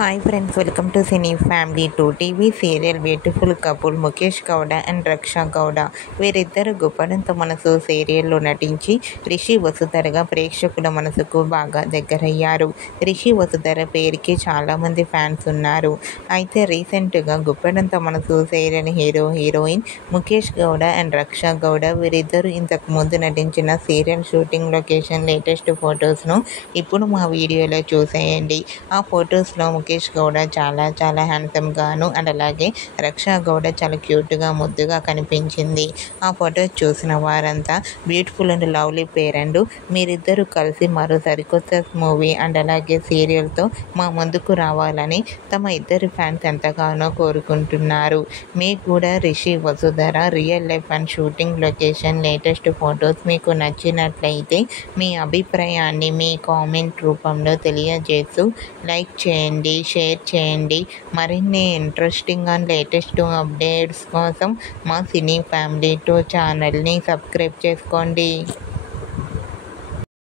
Hi friends, welcome to cine family 2 TV serial beautiful couple Mukesh Gowda and Raksha Gowda. వీరిద్దరు గుప్పడంత మనసు సీరియల్లో నటించి రిషి వసుధరగా ప్రేక్షకుల మనసుకు బాగా దగ్గరయ్యారు. రిషి వసుధర పేరుకి చాలామంది ఫ్యాన్స్ ఉన్నారు. అయితే రీసెంట్గా Guppedantha Manasu serial hero heroine Mukesh Gowda and Raksha Gowda వీరిద్దరు ఇంతకు ముందు నటించిన సీరియల్ షూటింగ్ లొకేషన్ లేటెస్ట్ ఫొటోస్ను ఇప్పుడు మా వీడియోలో చూసేయండి. ఆ ఫొటోస్లో ముఖేష్ గౌడ చాలా హ్యాండ్సమ్ గాను అండ్ అలాగే రక్షా గౌడ చాలా క్యూట్గా ముద్దుగా కనిపించింది. ఆ ఫొటోస్ చూసిన వారంతా beautiful and lovely pair and మీరిద్దరూ కలిసి మరో సరికొత్త మూవీ అండ్ అలాగే సీరియల్తో మా ముందుకు రావాలని తమ ఇద్దరి ఫ్యాన్స్ ఎంతగానో కోరుకుంటున్నారు. మీకు కూడా Rishi Vasudhara real life and shooting location latest photos మీకు నచ్చినట్లయితే మీ అభిప్రాయాన్ని మీ కామెంట్ రూపంలో తెలియజేస్తూ లైక్ చేయండి, షేర్ చేయండి. మరిన్ని ఇంట్రెస్టింగ్ అండ్ లేటెస్ట్ అప్డేట్స్ కోసం మా సినీ ఫ్యామిలీ 2 ఛానల్ని సబ్స్క్రైబ్ చేసుకోండి.